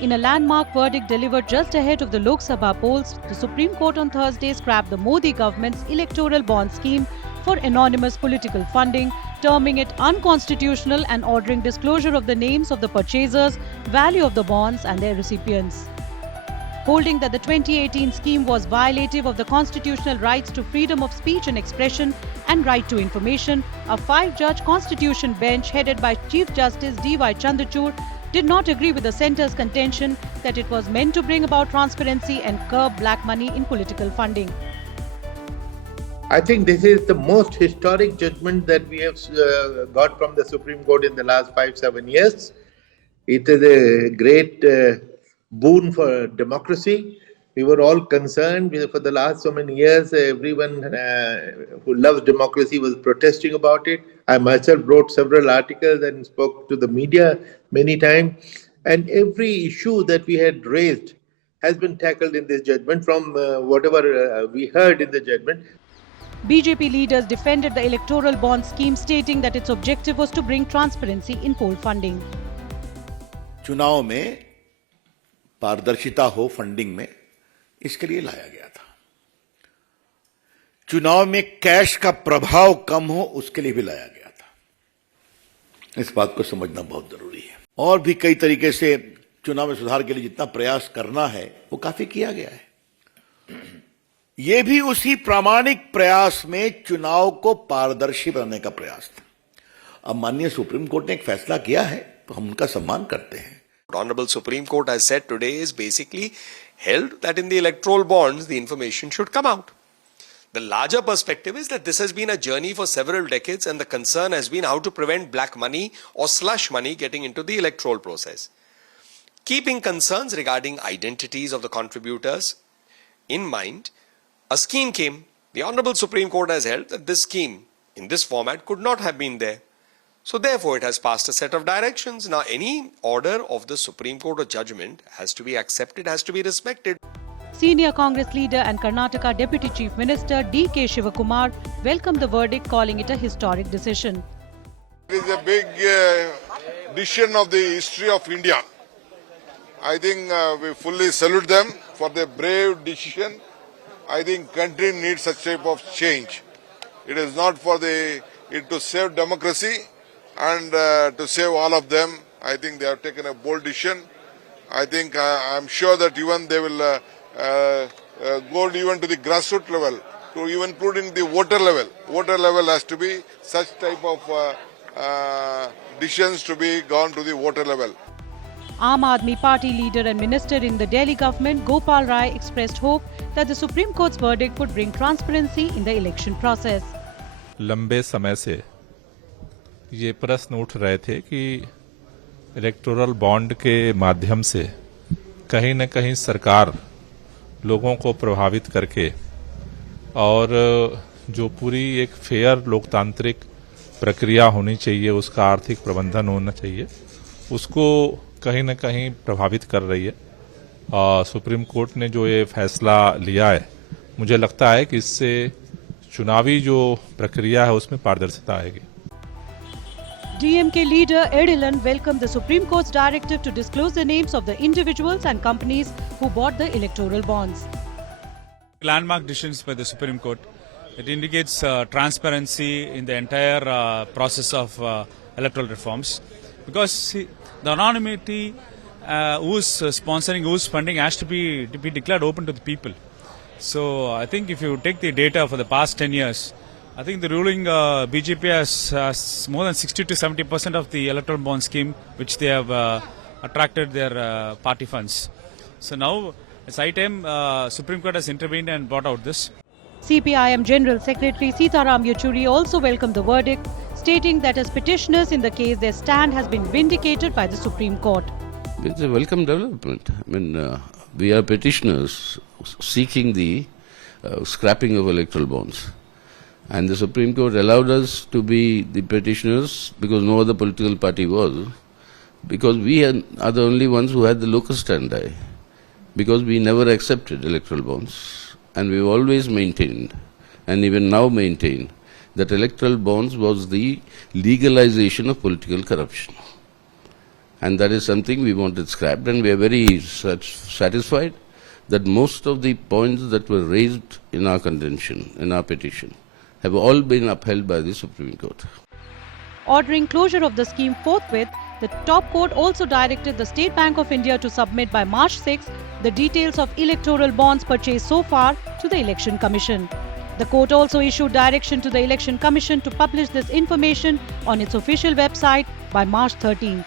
In a landmark verdict delivered just ahead of the Lok Sabha polls, the Supreme Court on Thursday scrapped the Modi government's electoral bond scheme for anonymous political funding, terming it unconstitutional and ordering disclosure of the names of the purchasers, value of the bonds and their recipients. Holding that the 2018 scheme was violative of the constitutional rights to freedom of speech and expression and right to information, a 5-judge constitution bench headed by Chief Justice D.Y. Chandrachud did not agree with the centre's contention that it was meant to bring about transparency and curb black money in political funding. I think this is the most historic judgment that we have got from the Supreme Court in the last 5-7 years. It is a great boon for democracy. We were all concerned for the last so many years. Everyone who loves democracy was protesting about it. I myself wrote several articles and spoke to the media many times. And every issue that we had raised has been tackled in this judgment from whatever we heard in the judgment. BJP leaders defended the electoral bond scheme, stating that its objective was to bring transparency in poll funding. चुनाव में पारदर्शिता हो funding में, इसके लिए लाया गया था। चुनाव में कैश का प्रभाव कम हो, उसके लिए भी लाया गया था। इस बात को समझना बहुत जरूरी है। और भी कई तरीके से चुनाव में सुधार के लिए जितना प्रयास करना है, वो काफी किया गया है। ये भी उसी प्रामाणिक प्रयास में चुनाव को पारदर्शी बनाने का प्रयास था। अब माननीय सुप्रीम कोर्ट ने एक फैसला किया है, तो हम उनका सम्मान करते हैं। Honorable Supreme Court has said today is basically held that in the electoral bonds, the information should come out. The larger perspective is that this has been a journey for several decades, and the concern has been how to prevent black money or slush money getting into the electoral process. Keeping concerns regarding identities of the contributors in mind, a scheme came. The Honorable Supreme Court has held that this scheme in this format could not have been there. So therefore, it has passed a set of directions. Now, any order of the Supreme Court or judgment has to be accepted, has to be respected. Senior Congress leader and Karnataka Deputy Chief Minister D.K. Shivakumar welcomed the verdict, calling it a historic decision. It is a big decision of the history of India. I think we fully salute them for their brave decision. I think country needs such type of change. It is not for it to save democracy and to save all of them. I think they have taken a bold decision. I think I'm sure that even they will go even to the grassroots level, to even including the voter level. Voter level has to be such type of decisions to be gone to the voter level. Aam Aadmi Party leader and minister in the Delhi government, Gopal Rai, expressed hope that the Supreme Court's verdict would bring transparency in the election process. लंबे समय से ये प्रश्न उठ रहे थे कि electoral bond के माध्यम से कहीं न कहीं सरकार लोगों को प्रभावित करके और जो पूरी एक फेयर लोकतांत्रिक प्रक्रिया होनी चाहिए, उसका आर्थिक प्रबंधन होना चाहिए, उसको कहीं न कहीं प्रभावित कर रही है। सुप्रीम कोर्ट ने जो ये फैसला लिया है, मुझे लगता है कि इससे चुनावी जो प्रक्रिया है उसमें पारदर्शिता आएगी। DMK leader Edilan welcomed the Supreme Court's directive to disclose the names of the individuals and companies who bought the electoral bonds. Landmark decisions by the Supreme Court. It indicates transparency in the entire process of electoral reforms, because see, the anonymity, who's sponsoring, who's funding, has to be declared open to the people. So I think if you take the data for the past 10 years, I think the ruling BJP has more than 60 to 70% of the electoral bond scheme, which they have attracted their party funds. So now it's high time Supreme Court has intervened and brought out this. CPIM General Secretary Sitaram Yechuri also welcomed the verdict, stating that as petitioners in the case, their stand has been vindicated by the Supreme Court. It's a welcome development. I mean, we are petitioners seeking the scrapping of electoral bonds. And the Supreme Court allowed us to be the petitioners because no other political party was, because we are the only ones who had the locus standi, because we never accepted electoral bonds. And we've always maintained, and even now maintain, that electoral bonds was the legalization of political corruption. And that is something we wanted scrapped, and we are very satisfied that most of the points that were raised in our contention, in our petition, have all been upheld by the Supreme Court. Ordering closure of the scheme forthwith, the top court also directed the State Bank of India to submit by March 6 the details of electoral bonds purchased so far to the Election Commission. The court also issued direction to the Election Commission to publish this information on its official website by March 13.